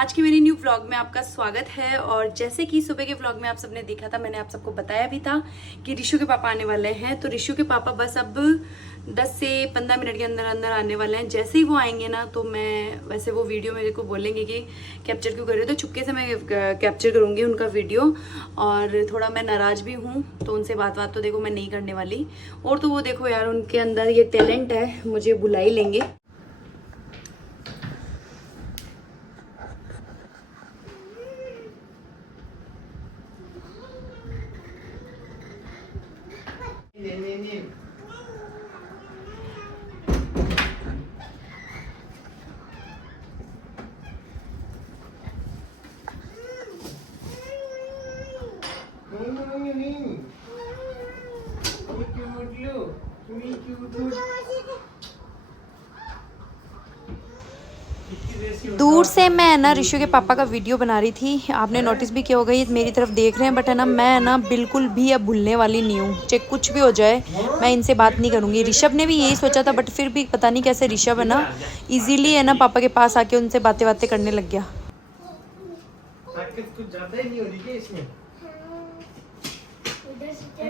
आज की मेरी न्यू व्लॉग में आपका स्वागत है। और जैसे कि सुबह के व्लॉग में आप सबने देखा था, मैंने आप सबको बताया भी था कि रिशु के पापा आने वाले हैं। तो रिशु के पापा बस अब 10 से 15 मिनट के अंदर अंदर आने वाले हैं। जैसे ही वो आएंगे ना, तो मैं वैसे वो वीडियो मेरे को बोलेंगे कि कैप्चर क्यों कर रहे हो, तो चुपके से मैं कैप्चर करूँगी उनका वीडियो। और थोड़ा मैं नाराज़ भी हूँ, तो उनसे बात तो देखो मैं नहीं करने वाली। और तो वो देखो यार, उनके अंदर ये टैलेंट है, मुझे बुला ही लेंगे। दूर से मैं ना रिशु के पापा का वीडियो बना रही थी। आपने नोटिस भी किया होगा, ये मेरी तरफ देख रहे हैं, बट है ना मैं ना बिल्कुल भी अब भूलने वाली नहीं हूँ। चाहे कुछ भी हो जाए, मैं इनसे बात नहीं करूँगी। ऋषभ ने भी यही सोचा था, बट फिर भी पता नहीं कैसे ऋषभ है ना इजीली है ना पापा के पास आके उनसे बातें बातें करने लग गया। कुछ ज्यादा ही नहीं हो रही है इसमें,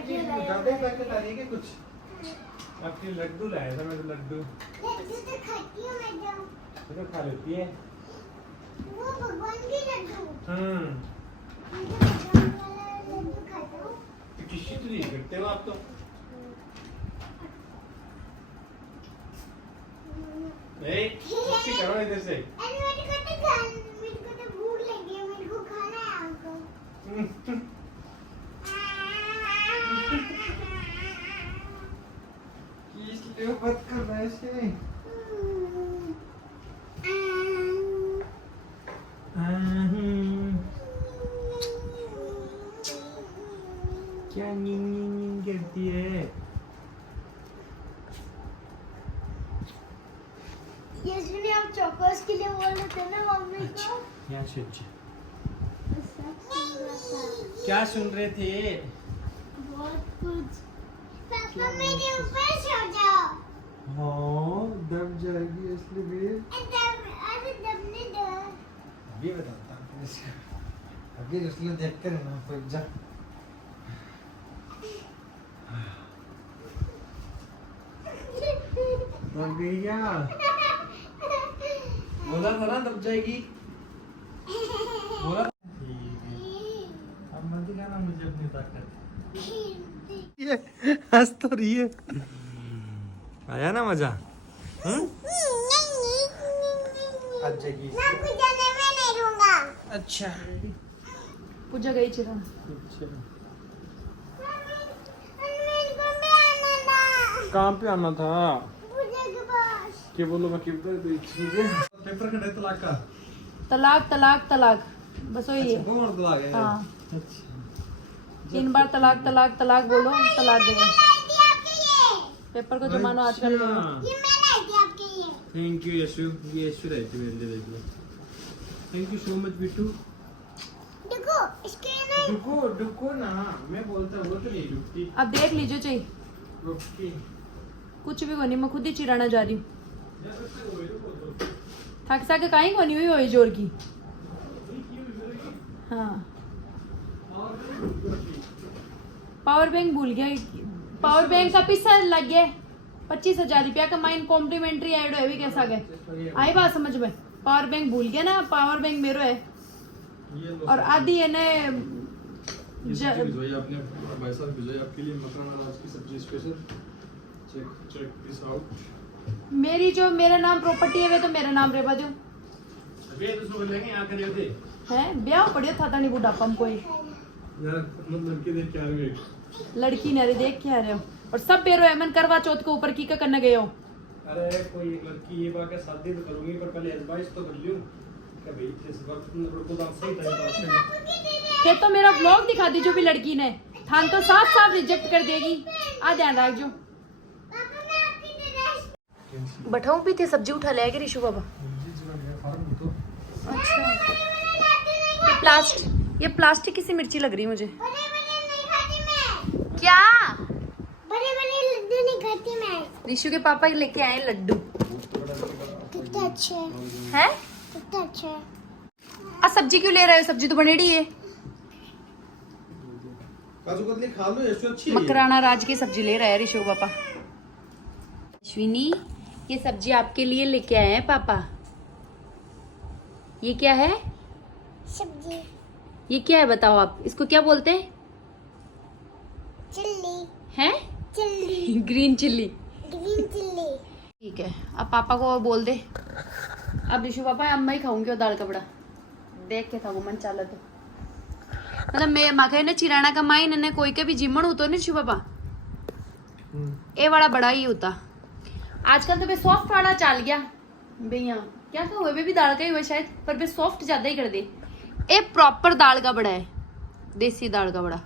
ज्यादा ही ताकत आ रही है कुछ। आपके लड्डू लाया था मैं, तो लड्डू तो खा लेती है वो भगवान के लड्डू। किसी तो नहीं करते हो आप तो। करो इधर से। मेरे को तो भूख लगी है, मेरे को खाना है आपको। इसलिए मत करना ऐसे। क्या नींद करती है? यशविनी आप चॉकोस के लिए बोल रहे थे ना मम्मी को। क्या क्या सुन रहे थे? बहुत कुछ। पापा मेरे ऊपर सो जाओ। हाँ, दब जाएगी इसलिए। अरे दबने दो। अभी बताता हूँ इसको। अभी इसलिए देखते रहना, कोई जा। दब गई क्या? बोला था ना दब जाएगी। बोला अब मत दिखाना मुझे अपनी ताकत। ये हंस तो रही है। आया ना मजा? आज जाएगी। मैं पूजा में नहीं दूंगा। अच्छा, पूजा गई चिरा। कहाँ पे आना था? पूजा के पास। क्या बोलो, मैं पेपर का है तलाक का। तलाक तलाक तलाक, बस वही है। दो बार तलाक है। हाँ, अच्छा। 3 बार तलाक तलाक तलाक बोलो, तलाक देगा। ये आपके लिए। पेपर को जमानो आजकल में। ये मैं लाई थी आपके लिए। थैंक यू यशु, ये यशु रहती है मेरे लिए। देख लो, thank you so much Bittu. देखो इसके ना। रुको रुको ना, मैं बोलता वो तो नहीं रुकती। अब देख लीजिए, चाहिए रुकती कुछ भी कोनी, मैं खुद ही चिराना जा रही हूँ। थक सा के कहीं कोनी हुई होई जोर की। हाँ, पावर बैंक भूल गया। पावर बैंक का पैसा लग गया 25,000 रुपया का। माइन कॉम्प्लीमेंट्री एड है भी कैसा गए, आई बात समझ में। पावर बैंक भूल गया ना, पावर बैंक मेरो है। और आधी है ना आपने भाई साहब भिजवाई आपके लिए मखाना अनाज की सब्जी स्पेशल। Check this out. मेरी जो मेरा नाम प्रॉपर्टी है वे तो मेरा नाम रे बाजू अबे तो सो लेंगे आ कर थे है। ब्याह पड़ियो था नहीं बुढ़ापा में कोई। यार मतलब लड़के देख के आ रहे हो। लड़की ने देख के आ रहे हो। और सब बेरो है, मन करवा चौथ के ऊपर की का करने गए हो। अरे कोई लड़की ये बात शादी तो करूंगी, पर पहले एडवाइस तो कर लियो कि भाई इस वक्त को दाम सही तरीके से। फिर तो मेरा व्लॉग दिखा दीजिए भी लड़की ने थान तो साफ साफ रिजेक्ट कर देगी। आ ध्यान रख जो। पापा मैं आपकी ड्रेस। बठाऊ भी थे, सब्जी उठा ले आएगी रिशु बाबा। अच्छा, ये प्लास्टिक की सी मिर्ची लग रही है मुझे। बड़े बड़े नहीं खाती मैं। क्या? बड़े बड़े लड्डू नहीं खाती मैं। रिशु के पापा लेके आए लड्डू। कितने अच्छे हैं? कितने अच्छे। सब्जी क्यों ले रहे हो? सब्जी तो बनेड़ी है। काजू कतली खा लो, ऐसे अच्छी है ये। मकराना राज की सब्जी ले रहा है ऋषु पापा। अश्विनी, ये सब्जी आपके लिए लेके आए हैं पापा। ये क्या है? सब्जी ये क्या है बताओ आप, इसको क्या बोलते हैं? चिल्ली हैं? Chilli green chilli. Green chilli. ठीक है, अब पापा को बोल दे। अब ऋषु पापा अम्मा ही खाऊंगी और दाल का बड़ा देख के था वो मन चाला तो मतलब मैं माखे ने चिराना का माई ने कोई के भी जिमण होतो ने ऋषु पापा ए वाला बड़ा ही होता। आजकल तो बे सॉफ्ट वाला चाल गया भैया, क्या कहूँ भी दाल का ही हुआ शायद, पर बे सॉफ्ट ज्यादा ही कर दे। ए प्रॉपर दाल का बड़ा है, देसी दाल का बड़ा।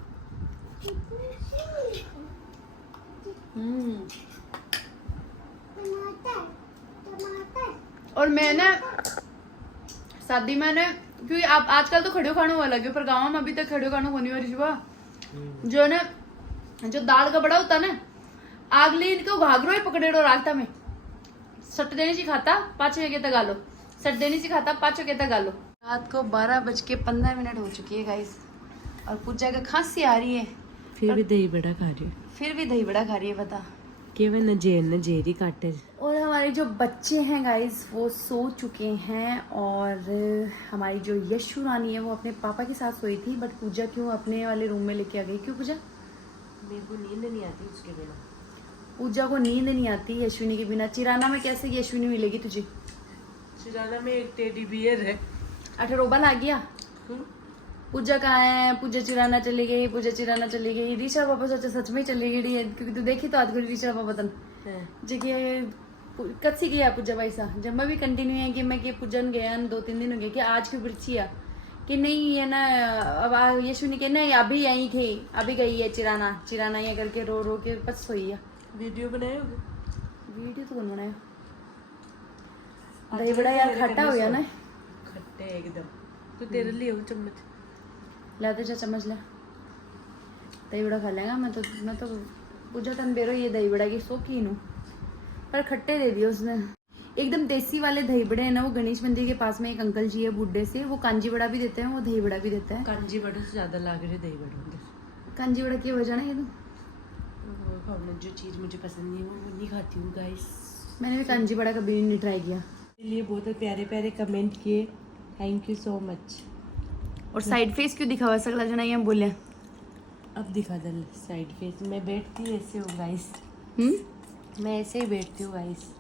टमाटर टमाटर। और मैंने शादी में ना, क्योंकि आप आजकल तो खड़े खाना हुआ लगे, पर गाँव में अभी तक खड़े खाना होनी वाली सुबह जो है ना, जो दाल का बड़ा होता ना, आगले इनको घाघरो ही पकड़ेड़ो रास्ता में सट देने से खाता 5 बजे तक गालो, सट देने से खाता 5 बजे तक गालो। रात को 12:15 हो चुकी है गाइस, और पूजा का खांसी आ रही है, फिर भी दही बड़ा खा रही है, फिर भी दही बड़ा खा रही है बता। केवल नजेरी काटे। और हमारे जो बच्चे हैं गाइस वो सो चुके हैं, और हमारी जो यशु रानी है वो अपने पापा के साथ सोई थी, बट पूजा क्यों अपने वाले रूम में लेके आ गई? क्यों पूजा? मेरे को नींद नहीं आती उसके बिना। पूजा को नींद नहीं आती यशविनी के बिना। चिराना में कैसे यशविनी मिलेगी तुझे? चिराना में एक टेडी बियर है। अठरोबल आ गया। पूजा कहाँ है? पूजा चिराना चली गई, पूजा चिराना चली गई। ऋषा पापा सोचा सच में चली गई है, क्योंकि तू देखी तो आज को ऋषा पापा तन जगह कच्ची गया पूजा वैसा। जब मैं भी कंटिन्यू है कि मैं कि पूजन गया 2-3 दिन हो गए कि आज की बिरची आ कि नहीं है ना, अब यशु ने नहीं अभी यहीं थी, अभी गई है चिराना चिराना ये करके रो रो के बस सोई है। वीडियो बनाए होगे? वीडियो तो कौन बनाया? दही बड़ा यार खट्टा हो गया ना, खट्टे एकदम। तो तेरे लिए हो चम्मच लाते जा चम्मच ले, दही बड़ा खा लेगा। मैं तो पूजा तन बेरो ये दही बड़ा की शौकीन हूँ, पर खट्टे दे दिए उसने। एकदम देसी वाले दही बड़े है ना, वो गणेश मंदिर के पास में एक अंकल जी है बूढ़े से, वो कांजी बड़ा भी देते हैं, वो दही बड़ा भी देते हैं। कांजी बड़े से ज्यादा लाग रहे दही बड़े होंगे। कांजी बड़ा की वजह ना ये तो जो चीज मुझे पसंद नहीं है वो नहीं खाती हूँ गाइस। मैंने भी कांजी बड़ा कभी नहीं ट्राई किया। मेरे लिए बहुत प्यारे प्यारे कमेंट किए, थैंक यू सो मच। और साइड फेस क्यों दिखा हुआ सगला जना ये बोले? अब दिखा दल साइड फेस। मैं बैठती ऐसे हूँ गाइस, मैं ऐसे ही बैठती हूँ गाइस।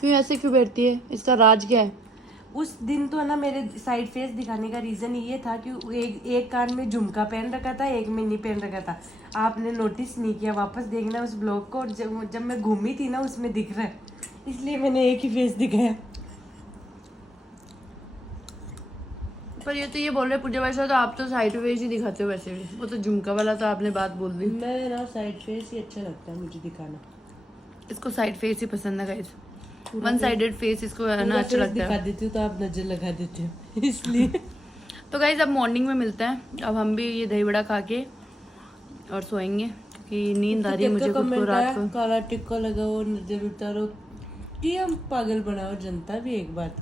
क्यों ऐसे क्यों बैठती है? इसका राज क्या है? उस दिन तो है ना मेरे साइड फेस दिखाने का रीजन ये था कि एक कान में झुमका पहन रखा था, एक में नहीं पहन रखा था। आपने नोटिस नहीं किया, वापस देखना उस ब्लॉग को, और जब मैं घूमी थी ना उसमें दिख रहा है, इसलिए मैंने एक ही फेस दिखाया। पर ये तो ये बोल रहे पूजा वैसा, तो आप तो साइड फेस ही दिखाते हो वैसे भी। वो तो झुमका वाला तो आपने बात बोल दी। मैं ना साइड फेस ही अच्छा लगता है मुझे दिखाना। इसको साइड फेस ही पसंद है गाइस, वन साइडेड फेस इसको है ना अच्छा लगता दिखा है। देती हूँ तो आप नजर लगा देते हो इसलिए। तो गाइस अब मॉर्निंग में मिलते हैं। अब हम भी ये दही बड़ा खा के और सोएंगे, क्योंकि नींद आ रही है मुझे खुद को रात को। काला टिक्का लगाओ, नजर उतारो, कि हम पागल बनाओ जनता भी एक बात।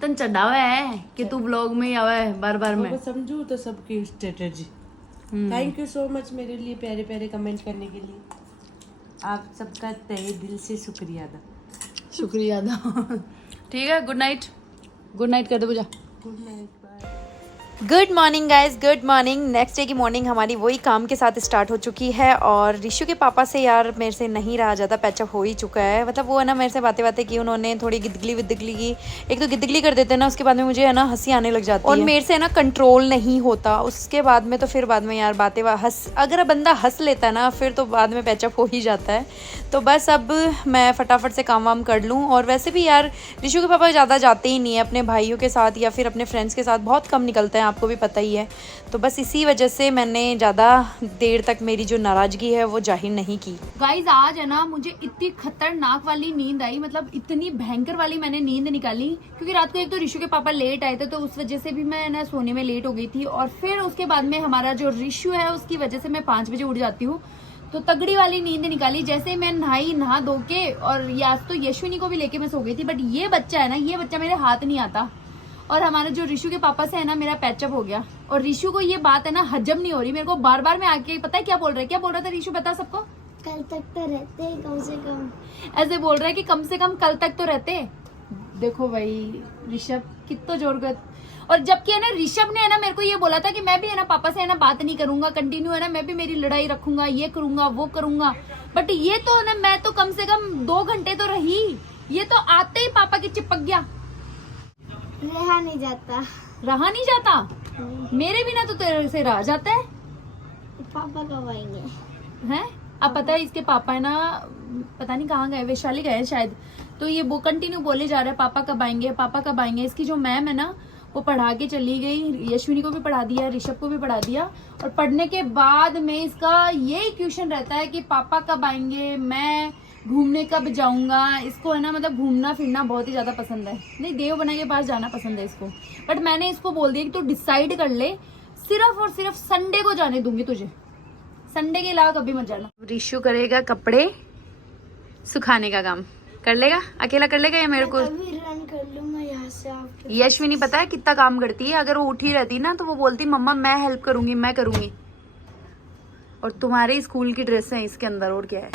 तन चढ़ावा है कि तू ब्लॉग में ही आवा है बार बार में। समझू तो सबकी strategy. Thank you so much मेरे लिए प्यारे प्यारे कमेंट करने के लिए। आप सबका तहे दिल से शुक्रिया अदा। शुक्रिया अदा। ठीक है, गुड नाइट। गुड नाइट कर दे Pooja. Good night, bye. Good morning guys, good morning. Next day की मॉर्निंग हमारी वही काम के साथ स्टार्ट हो चुकी है, और ऋषु के पापा से यार मेरे से नहीं रहा जाता, पैचअप हो ही चुका है। मतलब वो है ना मेरे से बातें बातें की उन्होंने, थोड़ी गिदगली विदगली की। एक तो गिदगली कर देते हैं ना, उसके बाद में मुझे है ना हंसी आने लग जाती है, और मेरे से ना कंट्रोल नहीं होता। उसके बाद में तो फिर बाद में यार बातें अगर बंदा हंस लेता है ना, फिर तो बाद में पैचअप हो ही जाता है। तो बस अब मैं फटाफट से काम वाम कर लूँ। और वैसे भी यार ऋषु के पापा ज़्यादा जाते ही नहीं है अपने भाइयों के साथ या फिर अपने फ्रेंड्स के साथ, बहुत कम निकलते हैं, आपको भी पता ही है। तो बस इसी वजह से मैंने ज़्यादा देर तक मेरी जो नाराज़गी है वो जाहिर नहीं की। गाइज आज है ना मुझे इतनी खतरनाक वाली नींद आई, मतलब इतनी भयंकर वाली मैंने नींद निकाली, क्योंकि रात को एक तो ऋषु के पापा लेट आए थे, तो उस वजह से भी मैं ना सोने में लेट हो गई थी। और फिर उसके बाद में हमारा जो ऋषु है उसकी वजह से मैं 5 बजे उठ जाती हूँ। तो तगड़ी वाली नींद निकाली। जैसे ही मैं नहा धो के, और आज तो यशविनी को भी लेके मैं सो गई थी, बट ये बच्चा है ना, ये बच्चा मेरे हाथ नहीं आता। और हमारा जो रिशु के पापा से है ना, मेरा पैचअप हो गया। और रिशु को ये बात है ना हजम नहीं हो रही, मेरे को बार बार में आके पता है क्या बोल रहा है, क्या बोल रहा था रिशु, बता सबको। कल तक तो रहते हैं कम से कम। ऐसे बोल रहा है कि कम से कम कल तक तो रहते। देखो भाई ऋषभ कितना जोर कर, और जबकि है ना ऋषभ ने है ना मेरे को ये बोला था कि मैं भी है ना पापा से है ना बात नहीं करूंगा, कंटिन्यू है ना मैं भी मेरी लड़ाई रखूंगा, ये करूंगा वो करूंगा। बट ये तो ना, मैं तो कम से कम 2 घंटे तो रही, ये तो आते ही पापा की चिपक गया। रहा नहीं जाता। मेरे बिना तो तेरे से रह जाता है। पापा कब आएंगे? हैं? अब पता है इसके पापा है ना, पता नहीं कहाँ गए, वैशाली गए शायद। तो ये वो कंटिन्यू बोले जा रहे हैं पापा कब आएंगे, पापा कब आएंगे। इसकी जो मैम है ना वो पढ़ा के चली गई, यशविनी को भी पढ़ा दिया, ऋषभ को भी पढ़ा दिया। और पढ़ने के बाद में इसका यही क्वेश्चन रहता है कि पापा कब आएंगे, मैं घूमने कब जाऊंगा। इसको है ना मतलब घूमना फिरना बहुत ही ज्यादा पसंद है। नहीं, देव बना के पास जाना पसंद है इसको। बट मैंने इसको बोल दिया कि तू डिसाइड कर ले, सिर्फ और सिर्फ संडे को जाने दूंगी तुझे, संडे के अलावा कभी मत जाना। ऋषु करेगा कपड़े सुखाने का काम, कर लेगा अकेला, कर लेगा या मेरे को। अभी रन कर लूंगा यहाँ से आपके। यशविनी पता है कितना काम करती है, अगर वो उठी रहती ना तो वो बोलती मम्मा मैं हेल्प करूंगी, मैं करूंगी। और तुम्हारे स्कूल की ड्रेस है इसके अंदर, और क्या है।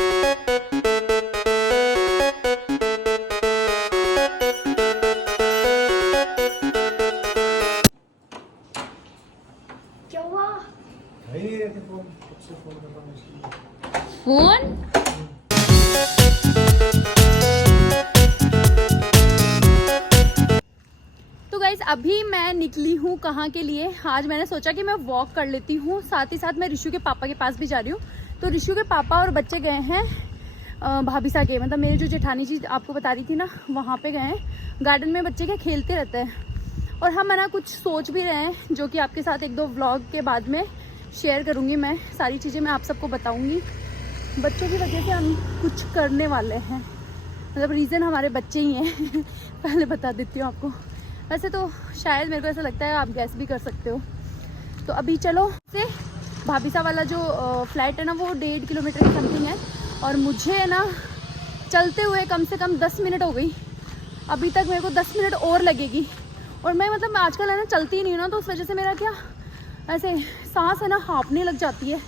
क्या हुआ? फोन तो गाइज अभी मैं निकली हूँ कहाँ के लिए। आज मैंने सोचा कि मैं वॉक कर लेती हूँ, साथ ही साथ मैं ऋषु के पापा के पास भी जा रही हूँ। तो ऋषु के पापा और बच्चे गए हैं भाभीसा के, मतलब मेरी जो जेठानी जी आपको बता रही थी ना, वहाँ पे गए हैं। गार्डन में बच्चे क्या खेलते रहते हैं। और हम है ना कुछ सोच भी रहे हैं, जो कि आपके साथ 1-2 व्लॉग के बाद में शेयर करूँगी। मैं सारी चीज़ें मैं आप सबको बताऊँगी। बच्चों की वजह से हम कुछ करने वाले हैं, मतलब रीज़न हमारे बच्चे ही हैं। पहले बता देती हूँ आपको। वैसे तो शायद मेरे को ऐसा लगता है आप गैस भी कर सकते हो। तो अभी चलो से भाभीसा वाला जो फ्लैट है ना, वो 1.5 किलोमीटर की समथिंग है। और मुझे है ना चलते हुए कम से कम 10 मिनट हो गई, अभी तक मेरे को 10 मिनट और लगेगी। और मैं मतलब आजकल है ना चलती ही नहीं हूँ ना, तो उस वजह से मेरा क्या ऐसे सांस है ना हाँफने लग जाती है।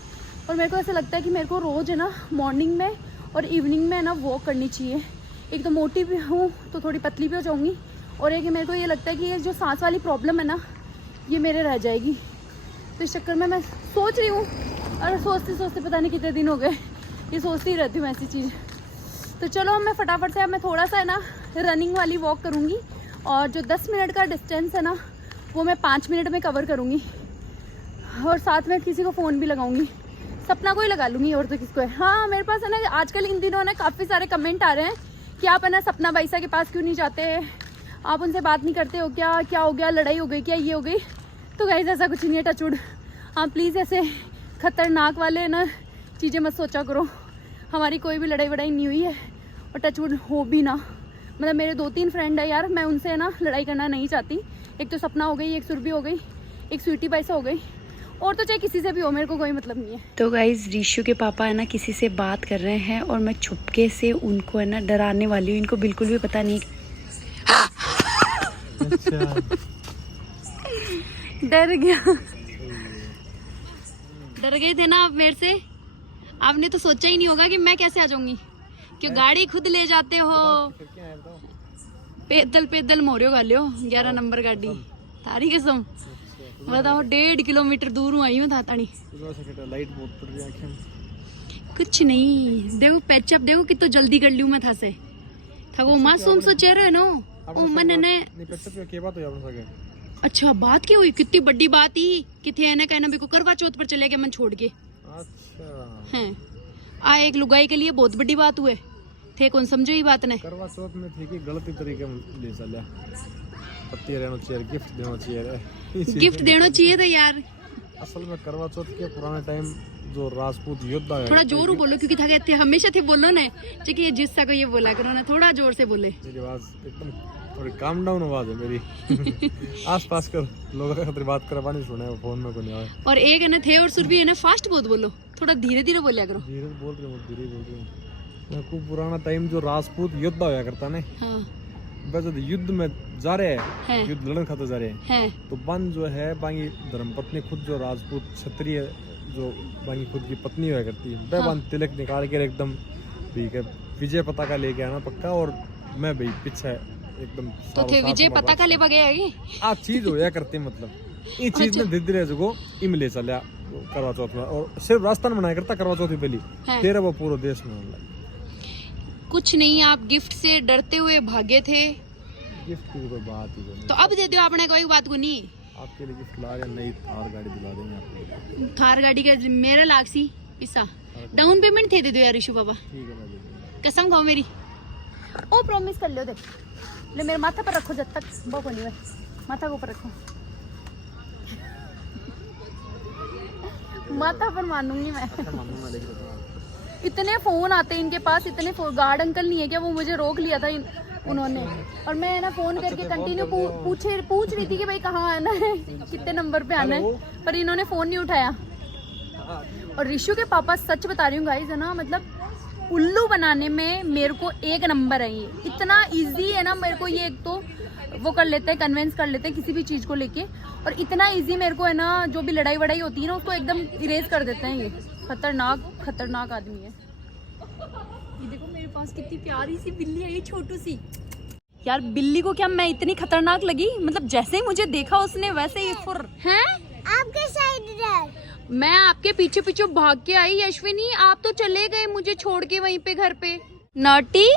और मेरे को ऐसा लगता है कि मेरे को रोज़ है ना मॉर्निंग में और इवनिंग में है ना वॉक करनी चाहिए। एक तो मोटी भी हूँ तो थोड़ी पतली भी हो जाऊँगी, और एक मेरे को ये लगता है कि ये जो सांस वाली प्रॉब्लम है ना, ये मेरे रह जाएगी। तो इस चक्कर में मैं सोच रही हूँ, और सोचते सोचते पता नहीं कितने दिन हो गए ये सोचती ही रहती हूँ ऐसी चीज़। तो चलो मैं फटाफट से अब मैं थोड़ा सा है ना रनिंग वाली वॉक करूँगी, और जो 10 मिनट का डिस्टेंस है ना वो मैं 5 मिनट में कवर करूँगी। और साथ में किसी को फ़ोन भी लगाऊंगी, सपना को ही लगा लूँगी, और तो किसको है। हाँ, मेरे पास है ना आजकल इन दिनों ना काफ़ी सारे कमेंट आ रहे हैं कि आप है ना सपना भाईसा के पास क्यों नहीं जाते, आप उनसे बात नहीं करते हो क्या, क्या हो गया, लड़ाई हो गई क्या, ये हो गई। तो गाइस ऐसा कुछ नहीं है, टचवुड। हाँ प्लीज़ ऐसे खतरनाक वाले ना चीज़ें मत सोचा करो। हमारी कोई भी लड़ाई वड़ाई नहीं हुई है, और टचवुड हो भी ना। मतलब मेरे 2-3 फ्रेंड है यार, मैं उनसे है ना लड़ाई करना नहीं चाहती। एक तो सपना हो गई, एक सुरभि हो गई, एक स्वीटी भाईसा हो गई, और तो चाहे किसी से भी हो, मेरे को कोई मतलब नहीं है। तो गाइज ऋषु के पापा है ना किसी से बात कर रहे हैं, और मैं छुपके से उनको है ना डराने वाली हूँ। इनको बिल्कुल भी पता नहीं। डर गया, डर गए थे ना आप मेरे से। आपने तो सोचा ही नहीं होगा कि मैं कैसे आ जाऊंगी, क्यों गाड़ी खुद ले जाते हो। पैदल पैदल मोरियो गा लियो 11 नंबर गाड़ी तारी कसम। बताओ 1.5 किलोमीटर दूर हूँ आई हूँ तातानी। कुछ नहीं, देखो पैचअप देखो कितना जल्दी कर लियो मैं था से। था वो मासूम सो चेहरा है नो, ओ मन ने। अच्छा बात की हुई, कितनी बड़ी बात ही कि थे ना कहना को करवा चौथ पर चले गया मन छोड़ के। अच्छा हैं आ एक लुगाई के लिए बहुत बड़ी बात हुए थे, कौन समझो ये बात ने। करवा चौथ में थी कि गलती तरीके में ले चला, पत्ती रहना चाहिए, गिफ्ट देना चाहिए। गिफ्ट देना चाहिए था यार। असल में करवा चौथ के पुराने टाइम जो राजपूत योद्धा है, थोड़ा जोर बोलो क्योंकि था हमेशा थे बोलो ना कि ये जिससा को ये बोला करो ना, थोड़ा जोर से बोले। मेरी आवाज एकदम और काम डाउन आवाज है मेरी आस पास कर लोगों का खतरे बात करवा नहीं सुना है फोन में को नहीं आए। और एक है ना थे और सुरभि है ना फास्ट बहुत बोलो, थोड़ा धीरे धीरे बोलिया करो। धीरे बोल रही हूँ, धीरे बोल रही हूँ। मैं खूब पुराना टाइम जो राजपूत योद्धा होया करता ना, हाँ बस युद्ध में जा रहे हैं, है, युद्ध लड़न खाते जा रहे हैं, है। तो बन जो है बाकी धर्मपत्नी खुद जो राजपूत क्षत्रिय जो बाकी खुद की पत्नी हुआ करती है, वह बन तिलक निकाल के एकदम ठीक है विजय पताका लेके आना पक्का, और मैं भाई पीछे एकदम तो थे विजय पताका ले गए है आ चीज होया करती मतलब ये चीज ने धीरे धीरे जो इमले चलिया करवा चौथ में, और सिर्फ राजस्थान मनाया करता करवा चौथ पहली, फिर वो पूरे देश में होने लगी। कुछ नहीं, आप गिफ्ट से डरते हुए भागे थे, गिफ्ट की कोई बात ही नहीं, तो अब दे दो आपने, कोई बात को नहीं। आपके लिए गिफ्ट ला रहे, नई थार गाड़ी दिला देंगे आपको। थार गाड़ी का मेरा लाक्सी पिस्सा डाउन पेमेंट थे दे दो यार ऋषु बाबा, ठीक है मैं दे दूंगा। कसम खाओ मेरी, ओ प्रॉमिस कर लो। देख ले मेरे माथा पर रखो, जब तक वो नहीं है माथा के ऊपर रखो, माथा पर मानूंगी मैं। इतने फोन आते हैं इनके पास, इतने गार्ड अंकल नहीं है क्या, वो मुझे रोक लिया था उन्होंने, और मैं ना फोन करके कंटिन्यू पूछ रही थी कि भाई कहाँ आना है, कितने नंबर पे आना है, पर इन्होंने फोन नहीं उठाया। और ऋषु के पापा सच बता रही हूँ गाइस है ना, मतलब उल्लू बनाने में मेरे को एक नंबर है, ये इतना इजी है ना मेरे को, ये एक तो वो कर लेते हैं, कन्विंस कर लेते हैं किसी भी चीज को लेके, और इतना इजी मेरे को है ना, जो भी लड़ाई वड़ाई होती है ना उसको एकदम इरेज कर देते हैं। ये खतरनाक आदमी है। ये देखो मेरे पास कितनी प्यारी सी बिल्ली है, ये छोटू सी। यार बिल्ली को क्या मैं इतनी खतरनाक लगी, मतलब जैसे ही मुझे देखा उसने वैसे ही फुर है। आपके साइड इधर मैं आपके पीछे पीछे भाग के आई यशविनी, आप तो चले गए मुझे छोड़ के वहीं पे घर पे। नॉटी,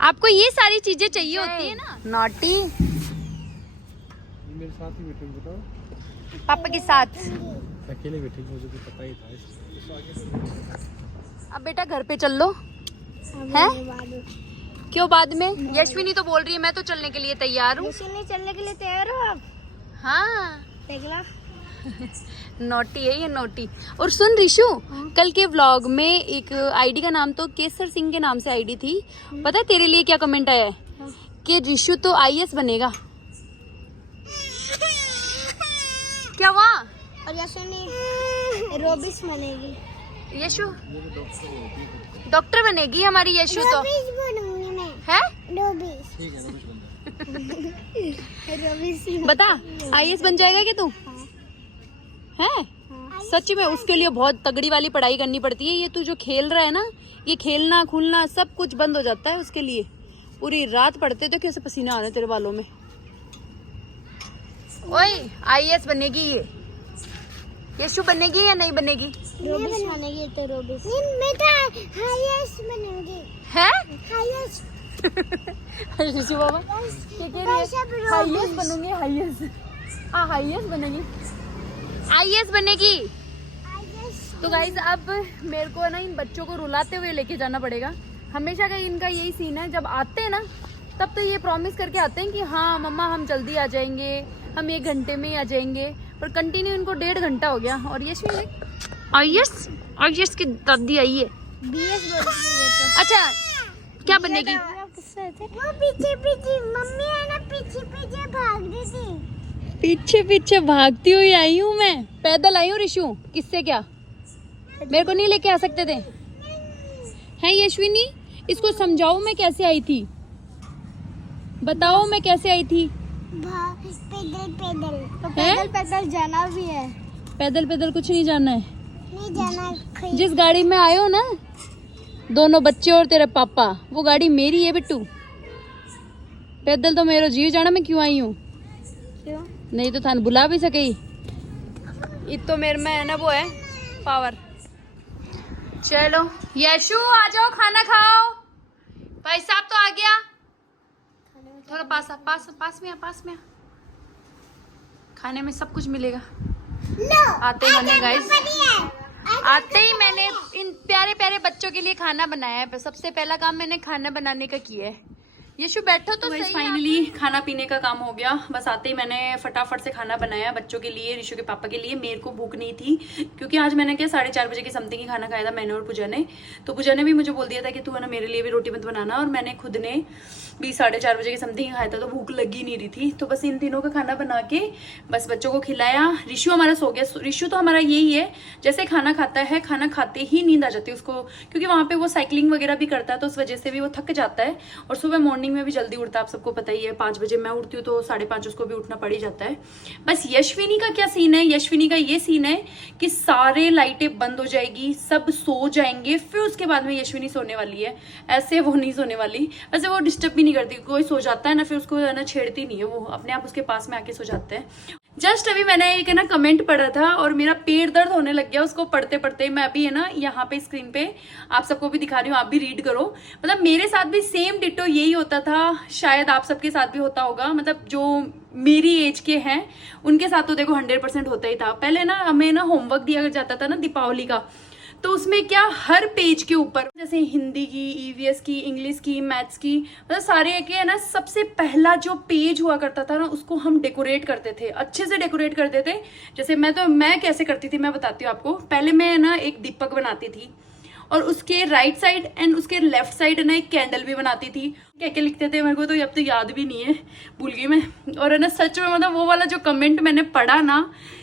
आपको ये सारी चीजें चाहिए होती है ना। नॉटी मेरे साथ ही बैठे बताओ, पापा के साथ अकेले बैठे मुझे तो पता ही था। अब बेटा घर पे चल लो, है क्यों बाद में? यशविनी तो बोल रही है मैं तो चलने के लिए तैयार हूँ। चलने के लिए तैयार हो आप? हाँ देखला नोटी है ये, नोटी। और सुन ऋषु, कल के व्लॉग में एक आईडी का नाम तो केसर सिंह के नाम से आईडी थी, पता है तेरे लिए क्या कमेंट आया है कि ऋषु तो IAS बनेगा। क्या हुआ? और यशु रोबिस बनेगी, यशु डॉक्टर बनेगी हमारी यशु तो रोबिस बनूंगी मैं, है। रोबिस ठीक है रोबिस बता IAS बन जाएगा क्या तू? है सच में? उसके लिए बहुत तगड़ी वाली पढ़ाई करनी पड़ती है। ये तू जो खेल रहा है ना, ये खेलना खूलना सब कुछ बंद हो जाता है उसके लिए। पूरी रात पढ़ते तो कैसे पसीना आ रहे तेरे बालों में। ओए IAS बनेगी ये, यशु बनेगी या नहीं बनेगी? रोबिस बनेगी तो रोबिस मैं तो हाईएस बनूंगी, है हाईएस यशु बाबा क्या कह रही है? हाईएस बनूंगी, हाईएस हाईएस बनेगी, IAS बनेगी। तो गाइज अब मेरे को ना इन बच्चों को रुलाते हुए लेके जाना पड़ेगा। हमेशा का इनका यही सीन है, जब आते हैं ना तब तो ये प्रॉमिस करके आते हैं कि हाँ मम्मा हम जल्दी आ जाएंगे, हम 1 घंटे में ही आ जाएंगे, पर कंटिन्यू इनको 1.5 घंटा हो गया। और ये IAS की दादी आई है। बीएस बनेगी तो। अच्छा क्या बनेगी? वो पीछे पीछे मम्मी है ना, पीछे पीछे भाग रही थी, पीछे पीछे भागती हुई आई हूँ मैं, पैदल आई हूँ ऋषु, किससे क्या? मेरे को नहीं लेके आ सकते थे? है यशविनी, इसको समझाओ मैं कैसे आई थी, बताओ मैं कैसे आई थी। पैदल पैदल तो है? पैदल पैदल जाना भी है, पैदल पैदल कुछ नहीं जाना है। नहीं जाना। जिस गाड़ी में आए हो ना दोनों बच्चे और तेरे पापा, वो गाड़ी मेरी है बिट्टू। पैदल तो मेरा जीव जाना, मैं क्यों आई हूँ? क्यों? नहीं तो थान बुला भी सके। तो मेरे में है ना वो है पावर। चलो यशु आ जाओ, खाना खाओ। भाई साहब तो आ गया, थोड़ा पास में आ। खाने में सब कुछ मिलेगा। आते ही मैंने गाइस, आते ही मैंने इन प्यारे प्यारे बच्चों के लिए खाना बनाया है। सबसे पहला काम मैंने खाना बनाने का किया है। यशु बैठो तो सही। फाइनली खाना पीने का काम हो गया। बस आते ही मैंने फटाफट से खाना बनाया बच्चों के लिए, ऋषु के पापा के लिए। मेरे को भूख नहीं थी क्योंकि आज मैंने क्या 4:30 बजे के समथिंग ही खाना खाया था, मैंने और पूजा ने। तो पूजा ने भी मुझे बोल दिया था कि तू है ना मेरे लिए भी रोटी मत बनाना, और मैंने खुद ने भी 4:30 बजे के समथिंग ही खाया था, तो भूख लगी नहीं रही थी। तो बस इन तीनों का खाना बना के बस बच्चों को खिलाया। ऋषु हमारा सो गया। ऋषु तो हमारा यही है, जैसे खाना खाता है, खाना खाते ही नींद आ जाती है उसको, क्योंकि वहां पे वो साइकिलिंग वगैरह भी करता है, तो उस वजह से भी वो थक जाता है। और सुबह मॉर्निंग में भी जल्दी उठता है, आप सबको पता ही है। 5 बजे मैं उठती हूँ तो 5:30 उसको भी उठना पड़ ही जाता है। बस यशविनी का क्या सीन है, यशविनी का ये सीन है कि सारे लाइटें बंद हो जाएगी, सब सो जाएंगे, फिर उसके बाद में यशविनी सोने वाली है। ऐसे वो नहीं सोने वाली। वैसे वो डिस्टर्ब भी नहीं करती, कोई सो जाता है ना फिर उसको है ना छेड़ती नहीं है, वो अपने आप उसके पास में आके सो जाते हैं। जस्ट अभी मैंने एक है ना कमेंट पढ़ा था और मेरा पेट दर्द होने लग गया उसको पढ़ते पढ़ते। मैं अभी है ना यहाँ पे स्क्रीन पे आप सबको भी दिखा रही हूँ, आप भी रीड करो। मतलब मेरे साथ भी सेम डिट्टो यही होता था, शायद आप सबके साथ भी होता होगा। मतलब जो मेरी एज के हैं उनके साथ तो देखो 100% होता ही था। पहले ना हमें ना होमवर्क दिया जाता था ना दीपावली का, तो उसमें क्या हर पेज के ऊपर जैसे हिंदी की, ईवीएस की, इंग्लिश की, मैथ्स की, मतलब सारे के है ना सबसे पहला जो पेज हुआ करता था ना उसको हम डेकोरेट करते थे, अच्छे से डेकोरेट करते थे। जैसे मैं कैसे करती थी मैं बताती हूँ आपको। पहले मैं ना एक दीपक बनाती थी और उसके राइट साइड एंड उसके लेफ्ट साइड ना एक कैंडल भी बनाती थी। क्या क्या लिखते थे मेरे को तो अब तो याद भी नहीं है, भूल गई मैं। और है ना सच में मतलब वो वाला जो कमेंट मैंने पढ़ा ना,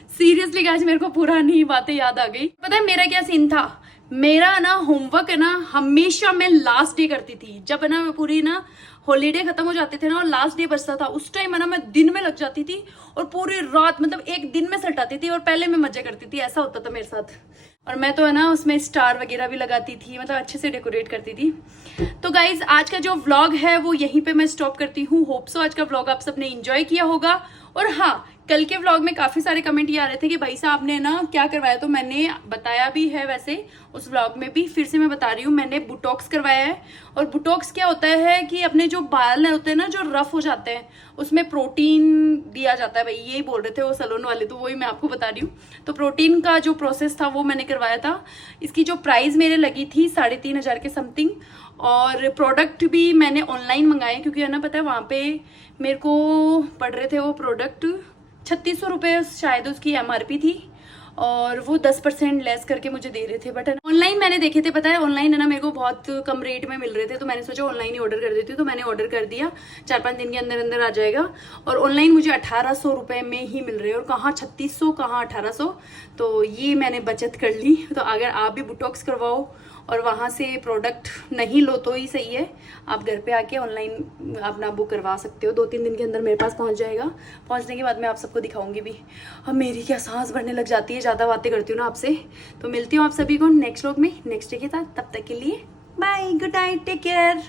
सीरियसली गाइस मेरे को पुरानी बातें याद आ गई। पता है मेरा क्या सीन था, मेरा ना होमवर्क है ना हमेशा मैं लास्ट डे करती थी। जब है ना पूरी ना हॉलीडे खत्म हो जाते थे ना और लास्ट डे बचता था, उस टाइम है ना मैं दिन में लग जाती थी और पूरी रात मतलब एक दिन में सटाती थी और पहले मैं मजे करती थी। ऐसा होता था मेरे साथ। और मैं तो है ना उसमें स्टार वगैरह भी लगाती थी, मतलब अच्छे से डेकोरेट करती थी। तो गाइज आज का जो व्लॉग है वो यहीं पे मैं स्टॉप करती हूँ। होप सो आज का व्लॉग आप सबने एंजॉय किया होगा। और हाँ, कल के व्लॉग में काफी सारे कमेंट ये आ रहे थे कि भाई साहब ने ना क्या करवाया, तो मैंने बताया भी है वैसे उस व्लॉग में भी, फिर से मैं बता रही हूँ। मैंने बुटॉक्स करवाया है। और बुटॉक्स क्या होता है कि अपने जो बाल होते हैं ना जो रफ हो जाते हैं उसमें प्रोटीन दिया जाता है। भाई यही बोल रहे थे वो सैलून वाले, तो वही मैं आपको बता रही हूँ। तो प्रोटीन का जो प्रोसेस था वो मैंने करवाया था। इसकी जो प्राइस मेरे लगी थी 3,500 के समथिंग। और प्रोडक्ट भी मैंने ऑनलाइन मंगाए क्योंकि है ना पता है वहाँ पे मेरे को पड़ रहे थे वो प्रोडक्ट 3600 रुपये शायद उसकी MRP थी, और वो 10% लेस करके मुझे दे रहे थे। बट ऑनलाइन मैंने देखे थे, पता है ऑनलाइन है ना मेरे को बहुत कम रेट में मिल रहे थे, तो मैंने सोचा ऑनलाइन ही ऑर्डर कर देती हूँ। तो मैंने ऑर्डर कर दिया, 4-5 दिन के अंदर अंदर आ जाएगा। और ऑनलाइन मुझे 1800 रुपये में ही मिल रहे हैं, और कहाँ 3600 कहाँ 1800। तो ये मैंने बचत कर ली। तो अगर आप भी बुटॉक्स करवाओ और वहाँ से प्रोडक्ट नहीं लो तो ही सही है, आप घर पे आके ऑनलाइन अपना बुक करवा सकते हो। 2-3 दिन के अंदर मेरे पास पहुँच जाएगा। पहुँचने के बाद मैं आप सबको दिखाऊंगी भी। अब मेरी क्या सांस भरने लग जाती है, ज़्यादा बातें करती हूँ ना आपसे। तो मिलती हूँ आप सभी को नेक्स्ट व्लॉग में नेक्स्ट डे के साथ। तब तक के लिए bye, good night, take care.